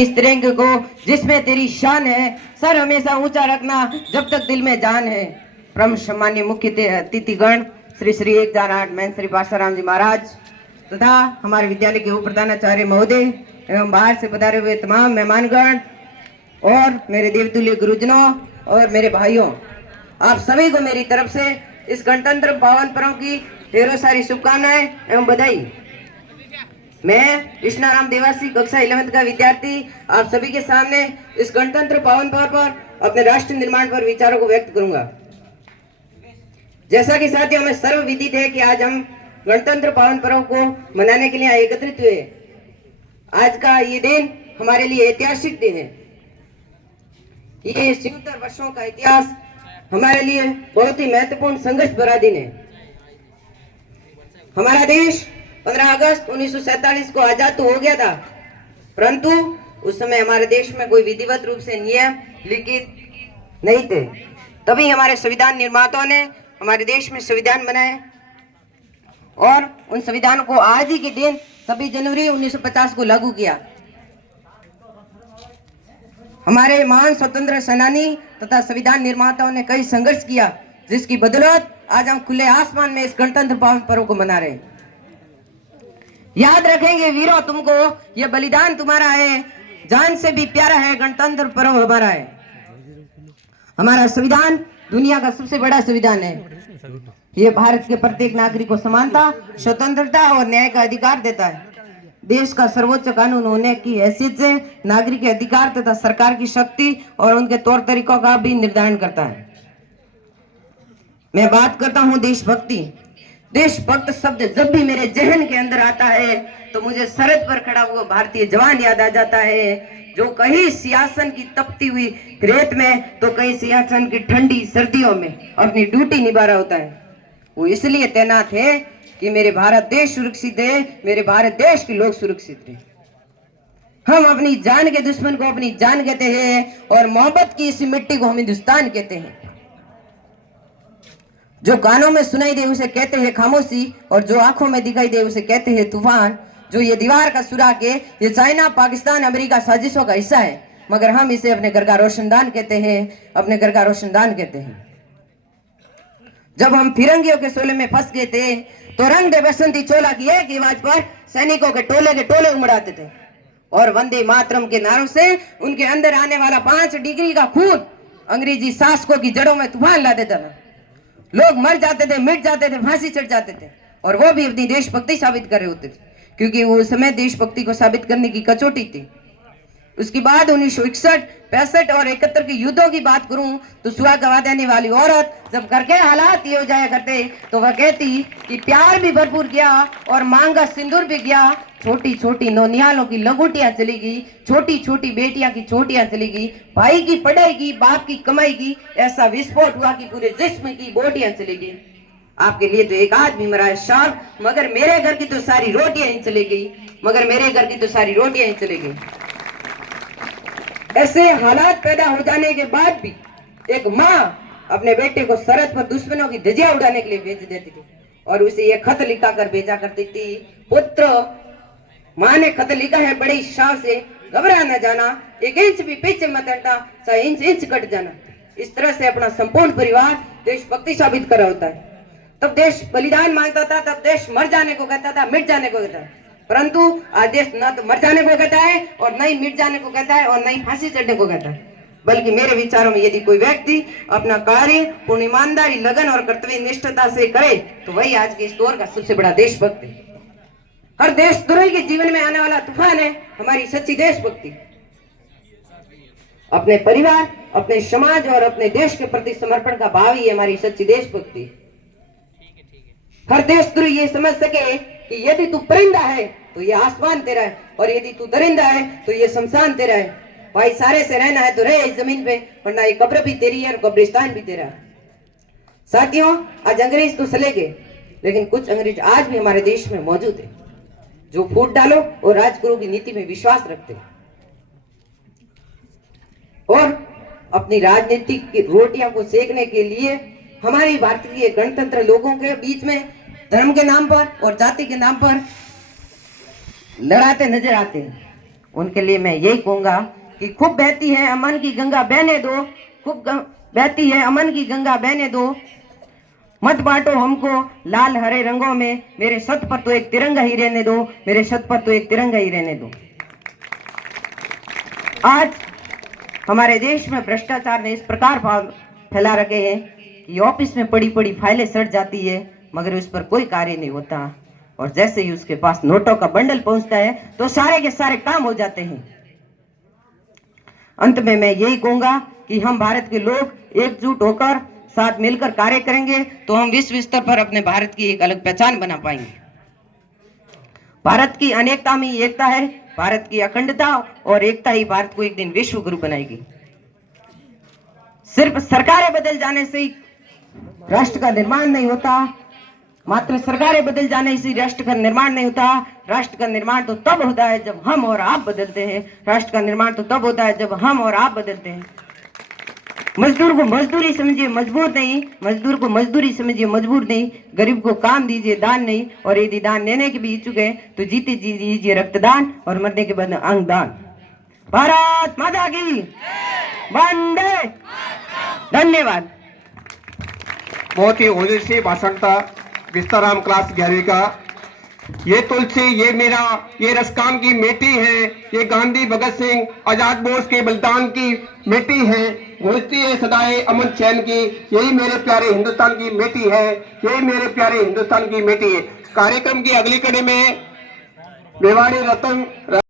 इस तिरंगे को जिसमें तेरी शान है, सर हमेशा ऊंचा रखना जब तक दिल में जान है। परम सम्मान्य मुख्य अतिथिगण श्री श्री 108 मैं श्री पासाराम जी महाराज तथा हमारे विद्यालय के उप प्रधानाचार्य महोदय एवं बाहर से पधारे हुए तमाम मेहमानगण और मेरे देवतुल्य गुरुजनों और मेरे भाइयों, आप सभी को मेरी तरफ से इस गणतंत्र पावन पर्व की ढेरों सारी शुभकामनाएं एवं बधाई। मैं कृष्णाराम देवासी कक्षा 11th का विद्यार्थी आप सभी के सामने इस गणतंत्र पावन पर्व पर अपने राष्ट्र निर्माण पर विचारों को व्यक्त करूंगा। जैसा कि साथियों हमें सर्व विदित है कि आज हम गणतंत्र पावन पर्व को मनाने के लिए एकत्रित हुए। आज का ये दिन हमारे लिए ऐतिहासिक दिन है। ये 77 वर्षों का इतिहास हमारे लिए बहुत ही महत्वपूर्ण संघर्ष भरा दिन है। हमारा देश 15 अगस्त 1947 को आजाद तो हो गया था, परंतु उस समय हमारे देश में कोई विधिवत रूप से नियम लिखित नहीं थे। तभी हमारे संविधान निर्माताओं ने हमारे देश में संविधान बनाए और उन संविधान को आज ही के दिन 26 जनवरी 1950 को लागू किया। हमारे महान स्वतंत्र सेनानी तथा संविधान निर्माताओं ने कई संघर्ष किया, जिसकी बदौलत आज हम खुले आसमान में इस गणतंत्र पावन पर्व को मना रहे हैं। याद रखेंगे वीरों तुमको, यह बलिदान तुम्हारा है, जान से भी प्यारा है गणतंत्र पर्व हमारा है। हमारा संविधान दुनिया का सबसे बड़ा संविधान है। यह भारत के प्रत्येक नागरिक को समानता, स्वतंत्रता और न्याय का अधिकार देता है। देश का सर्वोच्च कानून होने की हैसियत से नागरिक के अधिकार तथा सरकार की शक्ति और उनके तौर तरीकों का भी निर्धारण करता है। मैं बात करता हूं देशभक्ति। देशभक्त शब्द जब भी मेरे जहन के अंदर आता है तो मुझे सरहद पर खड़ा हुआ भारतीय जवान याद आ जाता है, जो कहीं सियासन की तपती हुई रेत में तो कहीं सियासन की ठंडी सर्दियों में अपनी ड्यूटी निभा रहा होता है। वो इसलिए तैनात है कि मेरे भारत देश सुरक्षित है, मेरे भारत देश के लोग सुरक्षित है। हम अपनी जान के दुश्मन को अपनी जान कहते हैं और मोहब्बत की इस मिट्टी को हम हिंदुस्तान कहते हैं। जो कानों में सुनाई दे उसे कहते हैं खामोशी और जो आंखों में दिखाई दे उसे कहते हैं तूफान। जो ये दीवार का सुराग है ये चाइना, पाकिस्तान, अमेरिका साजिशों का हिस्सा है, मगर हम इसे अपने घर का रोशनदान कहते हैं, अपने घर का रोशनदान कहते हैं। जब हम फिरंगियों के शोले में फंस गए थे तो रंग दे बसंती चोला की एक आवाज पर सैनिकों के टोले उमड़ाते थे और वंदे मातरम के नारों से उनके अंदर आने वाला 5 डिग्री का खून अंग्रेजी शासकों की जड़ों में तूफान ला देता था। लोग मर जाते थे, मिट जाते थे, फांसी चढ़ जाते थे और वो भी अपनी देशभक्ति साबित कर रहे होते थे, क्योंकि वो समय देशभक्ति को साबित करने की कसौटी थी। उसके बाद 1961, 65 और 71 के युद्धों की बात करूं तो सुहा गवा देने वाली औरत जब घर के हालात ये हो जाया करते तो वह कहती कि प्यार भी भरपूर किया और मांगा सिंदूर भी गया, छोटी छोटी नौनियालों की लंगोटियां चली गई, छोटी छोटी बेटियां की छोटियां चली गई, भाई की पढ़ाई की, बाप की कमाई की, ऐसा विस्फोट हुआ कि पूरे जिस्म की बोटियां चली गई। आपके लिए तो एक आदमी मरा है शाह, मगर मेरे घर की तो सारी रोटियां ही चली गई, मगर मेरे घर की तो सारी रोटियां ही चली गई। ऐसे हालात पैदा हो जाने के बाद भी एक माँ अपने बेटे को सरहद पर दुश्मनों की धज्जियां उड़ाने के लिए भेज देती थी और उसे ये खत लिखा कर भेजा करती थी, पुत्र माँ ने खत लिखा है बड़ी शाह से, घबरा न जाना, 1 इंच भी पीछे मत हटना, 6 इंच कट जाना। इस तरह से अपना संपूर्ण परिवार देशभक्ति साबित कर रहा होता है। तब देश बलिदान मांगता था, तब देश मर जाने को कहता था, मिट जाने को कहता है, परंतु आज देश न तो मर जाने को कहता है और न ही मिट जाने को कहता है और न ही फांसी चढ़ने को कहता है। बल्कि मेरे विचारों में यदि कोई व्यक्ति अपना कार्य पूर्ण ईमानदारी, लगन और कर्तव्य निष्ठता से करे तो वही आज के इस दौर का सबसे बड़ा देशभक्त है। हर देशद्रोही के जीवन में आने वाला तूफान है हमारी सच्ची देशभक्ति। अपने परिवार, अपने समाज और अपने देश के प्रति समर्पण का भाव ही हमारी सच्ची देशभक्ति। हर देशद्रोही ये समझ सके कि यदि तू परिंदा है तो ये आसमान तेरा है और यदि तू दरिंदा है तो ये शमशान तेरा है। भाई सारे से रहना है तो रहे इस जमीन पे, वरना ये कब्र भी तेरी है और कब्रिस्तान भी तेरा है। साथियों, आज अंग्रेज तो चले गए, लेकिन कुछ अंग्रेज आज भी हमारे देश में मौजूद है जो फूट डालो और राजगुरु की नीति में विश्वास रखते हैं और अपनी राजनीतिक रोटियां को सेकने के लिए हमारी भारतीय गणतंत्र लोगों के बीच में धर्म के नाम पर और जाति के नाम पर लड़ाते नजर आते हैं। उनके लिए मैं यही कहूंगा कि खूब बहती है अमन की गंगा बहने दो, बहती है अमन की गंगा बहने दो, मत बांटो हमको लाल हरे रंगों में, मेरे छत पर तो एक तिरंगा ही रहने दो, मेरे छत पर तो एक तिरंगा ही रहने दो। आज हमारे देश में भ्रष्टाचार ने इस प्रकार फैला रखे हैं कि ऑफिस में पड़ी पड़ी फाइलें सड़ जाती है मगर उस पर कोई कार्य नहीं होता, और जैसे ही उसके पास नोटों का बंडल पहुंचता है तो सारे के सारे काम हो जाते हैं। अंत में मैं यही कहूंगा कि हम भारत के लोग एकजुट होकर साथ मिलकर कार्य करेंगे तो हम विश्व स्तर पर अपने भारत की एक अलग पहचान बना पाएंगे। भारत की अनेकता में एकता है, भारत की अखंडता और एकता ही भारत को एक दिन विश्व गुरु बनाएगी। सिर्फ सरकारें बदल जाने से ही राष्ट्र का निर्माण नहीं होता, मात्र सरकारें बदल जाने से राष्ट्र का निर्माण नहीं होता। राष्ट्र का निर्माण तो तब होता है जब हम और आप बदलते हैं, राष्ट्र का निर्माण तो तब होता है जब हम और आप बदलते हैं। मजदूर को मजदूरी समझिए मजबूर नहीं, मजदूर को मजदूरी समझिए मजबूर नहीं, गरीब को काम दीजिए दान नहीं, और यदि दान लेने के भी इच्छुक है तो जीते जी दीजिए रक्तदान और मरने के बाद अंगदान। भारत माता की वंदे। धन्यवाद। बहुत ही ओजस्वी भाषण था विस्ताराम क्लास 11वीं का। ये तुलसी, ये मेरा, ये रसकाम की मिट्टी है, ये गांधी भगत सिंह आजाद बोस के बलिदान की मिट्टी है, गूंजती है सदाए अमन चैन की, यही मेरे प्यारे हिंदुस्तान की मिट्टी है, यही मेरे प्यारे हिंदुस्तान की मिट्टी है। कार्यक्रम की अगली कड़ी में मेवाड़ी रत्न